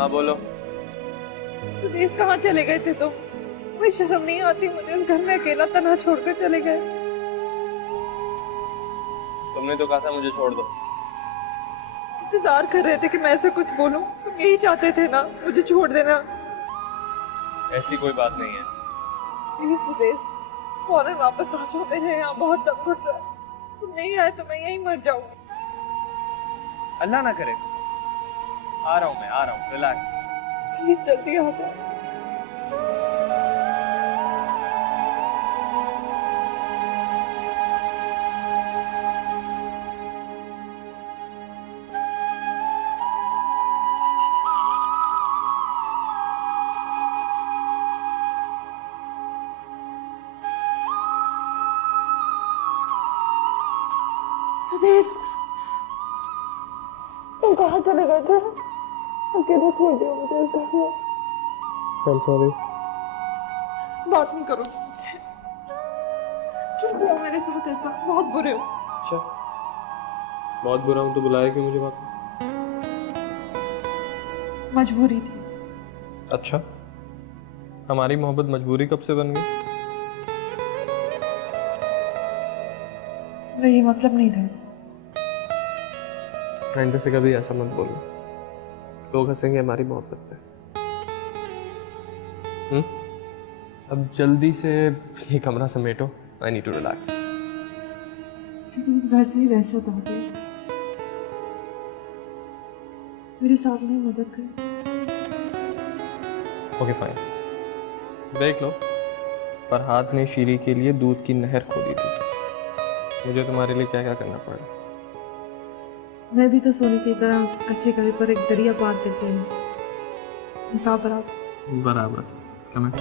हाँ बोलो। सुदेश कहाँ चले गए थे तुम? कोई शर्म नहीं आती मुझे इस घर में अकेला तन्हा छोड़कर चले गए। तुमने तो कहा था मुझे छोड़ दो। इंतजार कर रहे थे कि मैं ऐसा कुछ बोलूं। तुम यही चाहते थे ना, मुझे छोड़ देना। ऐसी कोई बात नहीं है। प्लीज सुदेश, फौरन वापस आ जाओ। मेरे यहाँ बहुत दम घुट रहा है। तुम नहीं आए तो मैं यहीं मर जाऊंगी। अल्लाह ना करे। आ रहा हूँ मैं, आ रहा हूँ, रिलैक्स। प्लीज जल्दी आ जाओ। सुदेश, तुम कहाँ चले गए थे? अकेले छोड़ दिया मुझे इस घर में। I'm sorry। बात नहीं करो मुझसे। क्यों हुआ मेरे साथ ऐसा? बहुत बुरे हो। अच्छा, बहुत बुरा हूँ तो बुलाया क्यों मुझे बात? मजबूरी थी। अच्छा, हमारी मोहब्बत मजबूरी कब से बन गई? मेरा ये मतलब नहीं था। आइंदा से कभी ऐसा मत बोलो, लोग हंसेंगे हमारी मोहब्बत पे। अब जल्दी से ये कमरा समेटो। I need to relax. मुझे तो उस घर से ही वहशत आती है। मेरे साथ में मदद कर। ओके फाइन, देख लो, फरहाद ने शीरी के लिए दूध की नहर खोदी थी। मुझे तुम्हारे लिए क्या क्या करना पड़ा। मैं भी तो सोने की तरह कच्चे घर पर एक दरिया पार करके आई। हिसाब बराबर। बराबर। कमेंट।